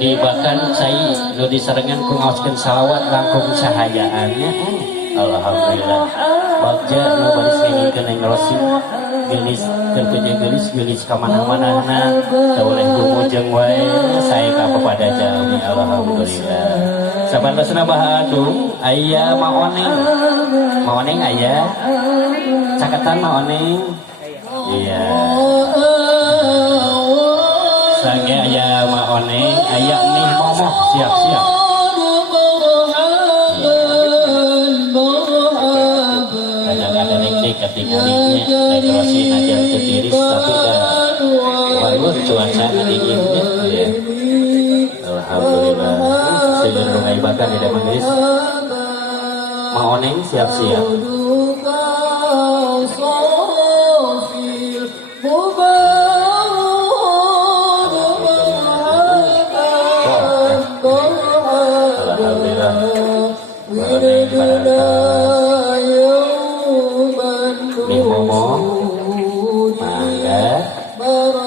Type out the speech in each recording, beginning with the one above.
dibahkan saya nu diserengan ku ngaoskeun salawat langkung cahayaannya. Alhamdulillah bagja nu bari singikeun Neng Rosi gelis tentunya gelis kemana-mana boleh kumujeng wae saya ka kepada jami alhamdulillah sabantasna bahadung aya maoneng aya cakatan maoneng iya sange aya maoneng aya nih momoh siap kadang-kadang nek ketinggalannya dekorasi aja tertiris tapi dah bagus cuaca dinginnya ya alhamdulillah segera rungai bakar di dalam gelis maoneng siap-siap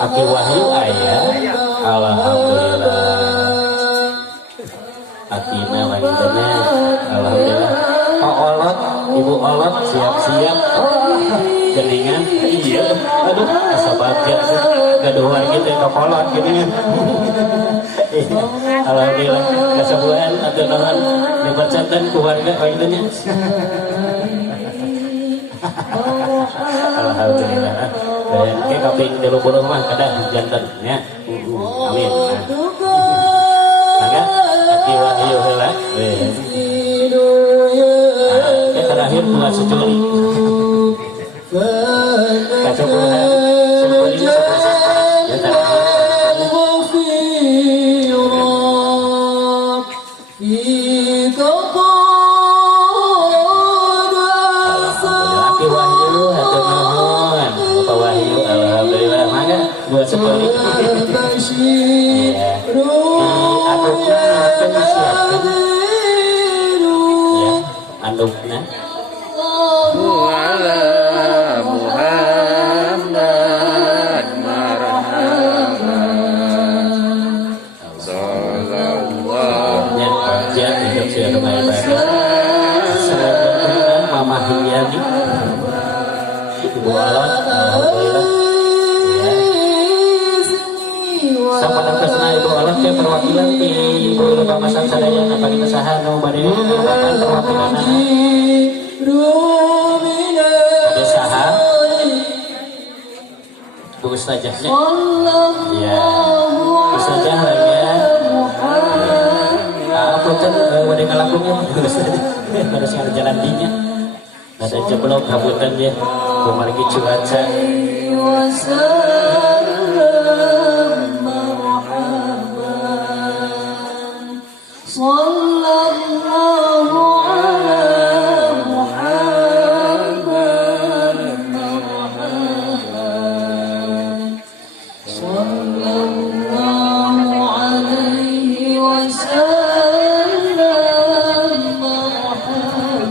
Aki Wahyu ayah alhamdulillah Akina wanitanya alhamdulillah Pak Olot Ibu Olot siap-siap geningan iya aduh asa bagja gaduhan gitu ke Olot geningan alhamdulillah kasabuhan atau nahan dipercatan keluarga wanitanya alhamdulillah dan ke kaping 30 mah kada jantan nya amin maka Aki Wahyu heula ke terakhir buat seculi kacokuhan seculi ya tak buat sekali ya aduknya akan disiapkan ya aduknya wala Muhammad marhaban sallallahu ya kajian hidup siapa ibadah selamat Mama Hiyani Ibu Alon alhamdulillah sama kesana Ibu Allah ke perwakilan di Ibu Pamasan sadaya apa kita sahano bade merupakan perwakilan ada saha Bu Ustazahnya ya Ustazah lagi ya apa kan wadah ngalakunya harus jalan dinya ada jeblok kabutan dia kumargi cuaca sallallahu ala Muhammad marhaban sallallahu alaihi wasallam marhaban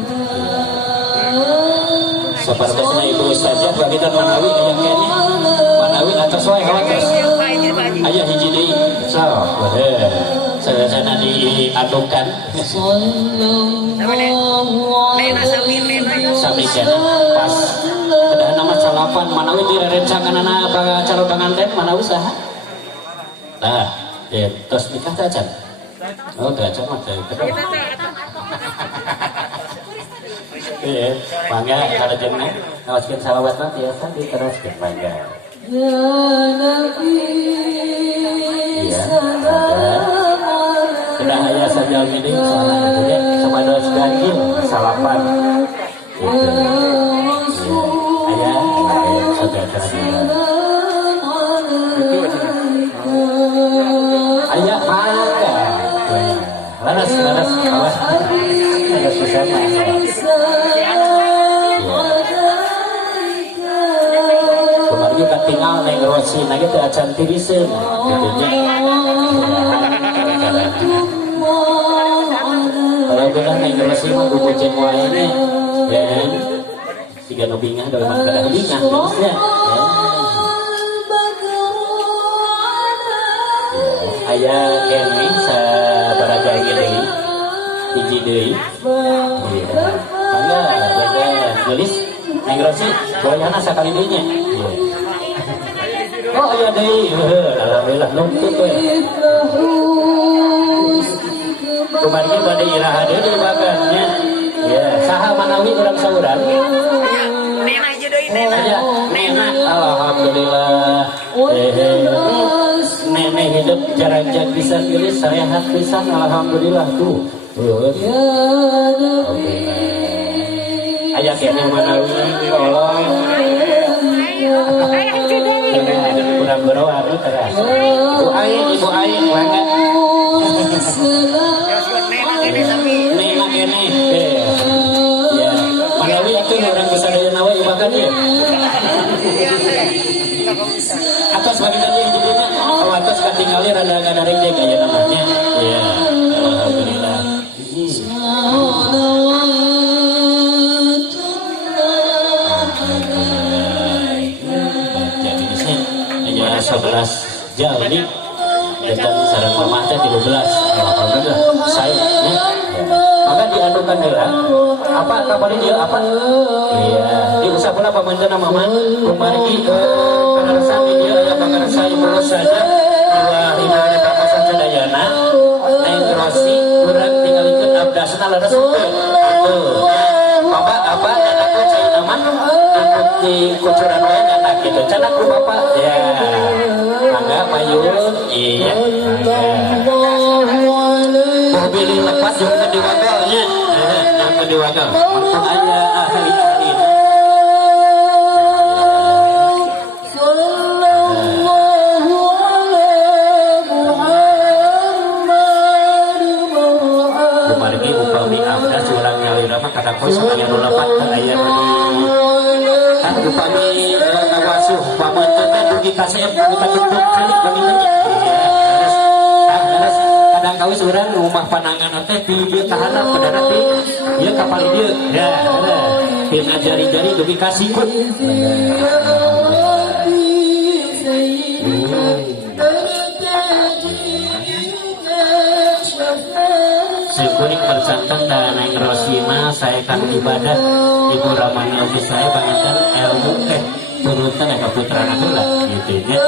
sepertinya Ibu Ustazah bagian Manawi yang kayaknya Manawi atas wae kawan terus ayah hiji deui so sana diadukan sami kana pas kedah nama salapan Manawi direncangan apa calon pengantin Manawi saha nah ya terus nikah aja oh aja mah iya bangga kalau jeneng ngawaskeun salawat mah biasa diteruskeun bangga ya Nabi sudah ayah saja ini sama dos ganjil salapan ayah saja ayah mangga laras susah kemarin kan tinggal neng rosi nage teh acan tiriseun kalau kita neng rosi mah bubujen wae nya ya siga nu bingah da mah kada bingah terusnya aya kene sabaraha deui hiji deui mangga gelis Neng Rosi goyana sakali dinya. Oh iya deui, alhamdulillah nuntut we. Kumargi bade iraha deui makannya. Ya, saha manawi urang sauran? Nena aja deui nena. Aja, nena alhamdulillah. Nenek hidup jarang bisa pilih sehat pisan alhamdulillah tuh. Aja kene manawi tolong. Kurang beroa tuh teras. Ibu aing banget. Nena kene. Ya, manawi itu orang kesadaya nawa ibakan ya. Atas bagi tadi hidupnya, kalau atas ketinggalan rada dari dia kayak namanya. Ya, alhamdulillah. Jadi di sini hanya 11 jam ini. Dan sarang mamah teh 13. Alhamdulillah. Saya ya. Maka diadukan heula. Apa kapan dia apa? Iya, diusah pula pamantana mama. Kumargi pangarsan dia aya pangarsan ibu saja. Dua himana papasan sadayana. Neng Rosi urang tinggalikeun abdasna leres teu. Bapak apa anakku cai aman ikut di kucuran wae anak gitu. Canak ku bapak. Ya. Mangga mayun. Iya. Mobil lepas juga di wagalnya. Yang di wagal. Maksud aja ahli-ahli. Kumargi upami abda surang nyalira mah kadang kos aya nu lepat aya nu di kan upami ngawasuh pamanten teh dugi ka seep dugi ka gendut kali bagi kadang kawis urang rumah panangan teh di dieu tahanan padahal ti ieu kapal dieu ya pina jari-jari dugi ka sikut Syukuring bersantan dan Neng Rosina saya kan ibadah Ibu Ramana Oki saya bangetan ilmu turutan ya putra anak lah gitu ya.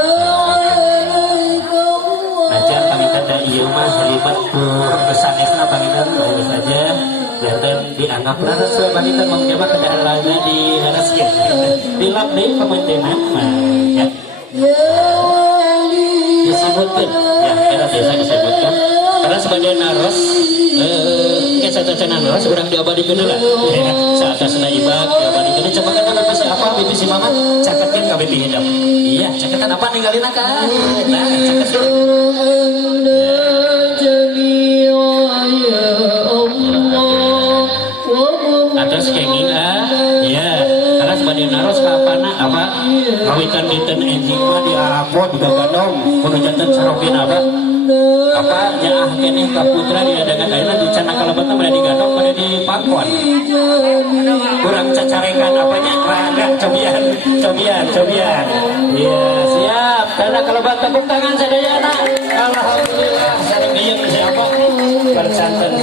Najar pangitan da ieu mah libat tur kesanesna pangitan baru saja dan dianggap laras pangitan mengjawab kendaraannya di laras ya. Dilap deui pamentenan mah ya. Disebutkan ya kita biasa disebutkan karena sebagai naros saat naros orang diabadikan lah saat asna ibad diabadikan coba kan bibisi apa bibisi mama caketin ka bibi hidap iya caketan apa ninggalin akang nah caketin atas kenging ya karena sebagai naros kapana apa kawitan dinten enjing mah diapot digagadong kudu janten saropin apa nyaah keneh ka putra diadakan ayeuna di cana kalebetna bade digadong bade dipangkuan kurang cacarengan apanya raga cobian iya siap karena kalebat tepuk tangan sadayana alhamdulillah sareng ieu siapa bersanten